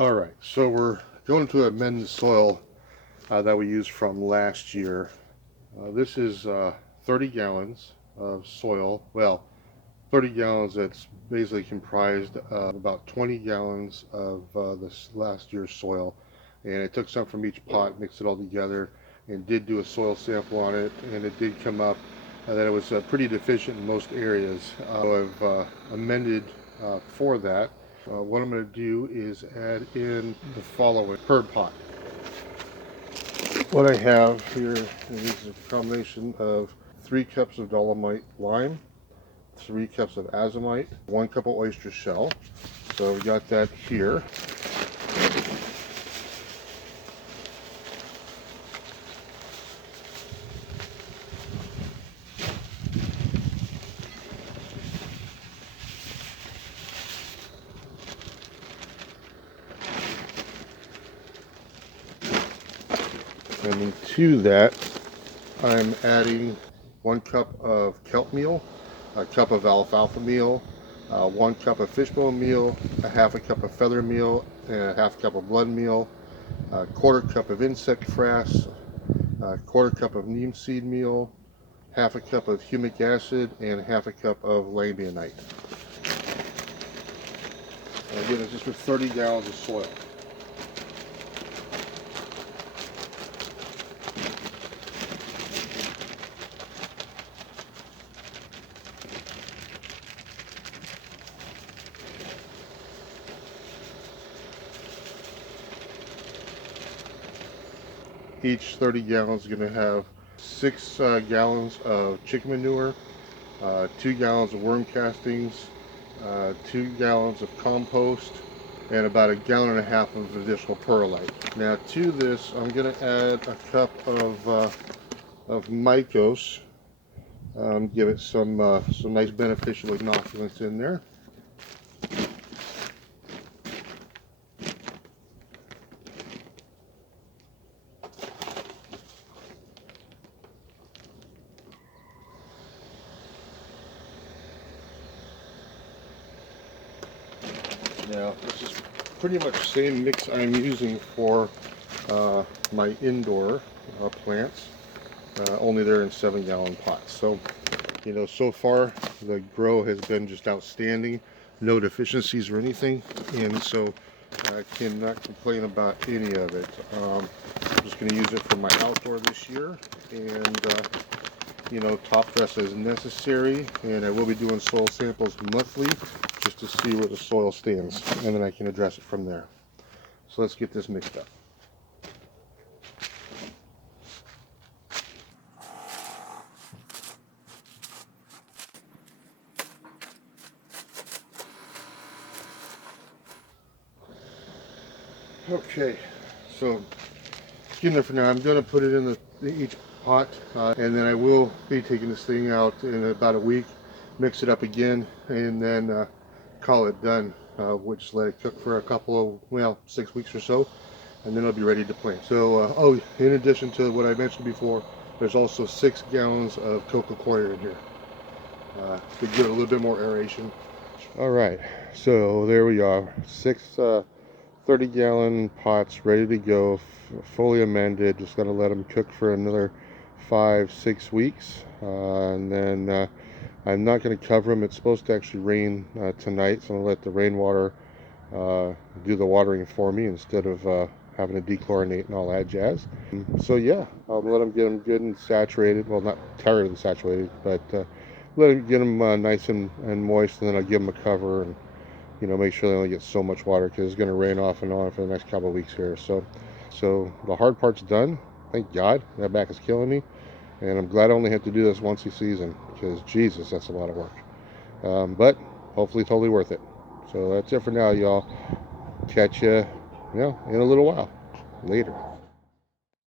All right, so we're going to amend the soil that we used from last year. This is 30 gallons of soil. Well, 30 gallons that's basically comprised of about 20 gallons of this last year's soil. And I took some from each pot, mixed it all together, and did do a soil sample on it, and it did come up that it was pretty deficient in most areas. So I've amended for that. What I'm going to do is add in the following per pot. What I have here is a combination of 3 cups of dolomite lime, 3 cups of azomite, 1 cup of oyster shell. So we got that here. And then to that, I'm adding 1 cup of kelp meal, a cup of alfalfa meal, 1 cup of fishbone meal, a half a cup of feather meal, and a half cup of blood meal, a 1/4 cup of insect frass, a 1/4 cup of neem seed meal, half a cup of humic acid, and half a cup of langbeinite. Again, it's just for 30 gallons of soil. Each 30 gallons is going to have 6 gallons of chicken manure, 2 gallons of worm castings, 2 gallons of compost, and about 1.5 gallons of additional perlite. Now to this, I'm going to add a cup of Mykos. Give it some nice beneficial inoculants in there. Now, this is pretty much the same mix I'm using for my indoor plants, only they're in 7-gallon pots. So, you know, so far the grow has been just outstanding, no deficiencies or anything, and so I cannot complain about any of it. I'm just going to use it for my outdoor this year, and you know, top dress as necessary, and I will be doing soil samples monthly just to see where the soil stands, and then I can address it from there. So let's get this mixed up. Okay, so it's getting there for now. I'm going to put it in each pot, and then I will be taking this thing out in about a week, mix it up again, and then call it done. We'll just let it cook for a couple of, well, 6 weeks or so, and then it'll be ready to plant. So, oh, in addition to what I mentioned before, there's also 6 gallons of coco coir in here to give it a little bit more aeration. All right, so there we are, 6 30-gallon pots ready to go, fully amended. Just going to let them cook for another 5-6 weeks, and then I'm not going to cover them. It's supposed to actually rain tonight, so I'm going to let the rainwater do the watering for me instead of having to dechlorinate and all that jazz. So yeah, I'll let them get them good and saturated. Well, not terribly saturated, but get them nice and moist, and then I'll give them a cover and, you know, make sure they only get so much water because it's going to rain off and on for the next couple of weeks here. So the hard part's done. Thank God. That back is killing me, and I'm glad I only have to do this once a season because Jesus, that's a lot of work. But hopefully totally worth it. So that's it for now, y'all. Catch you, in a little while. Later.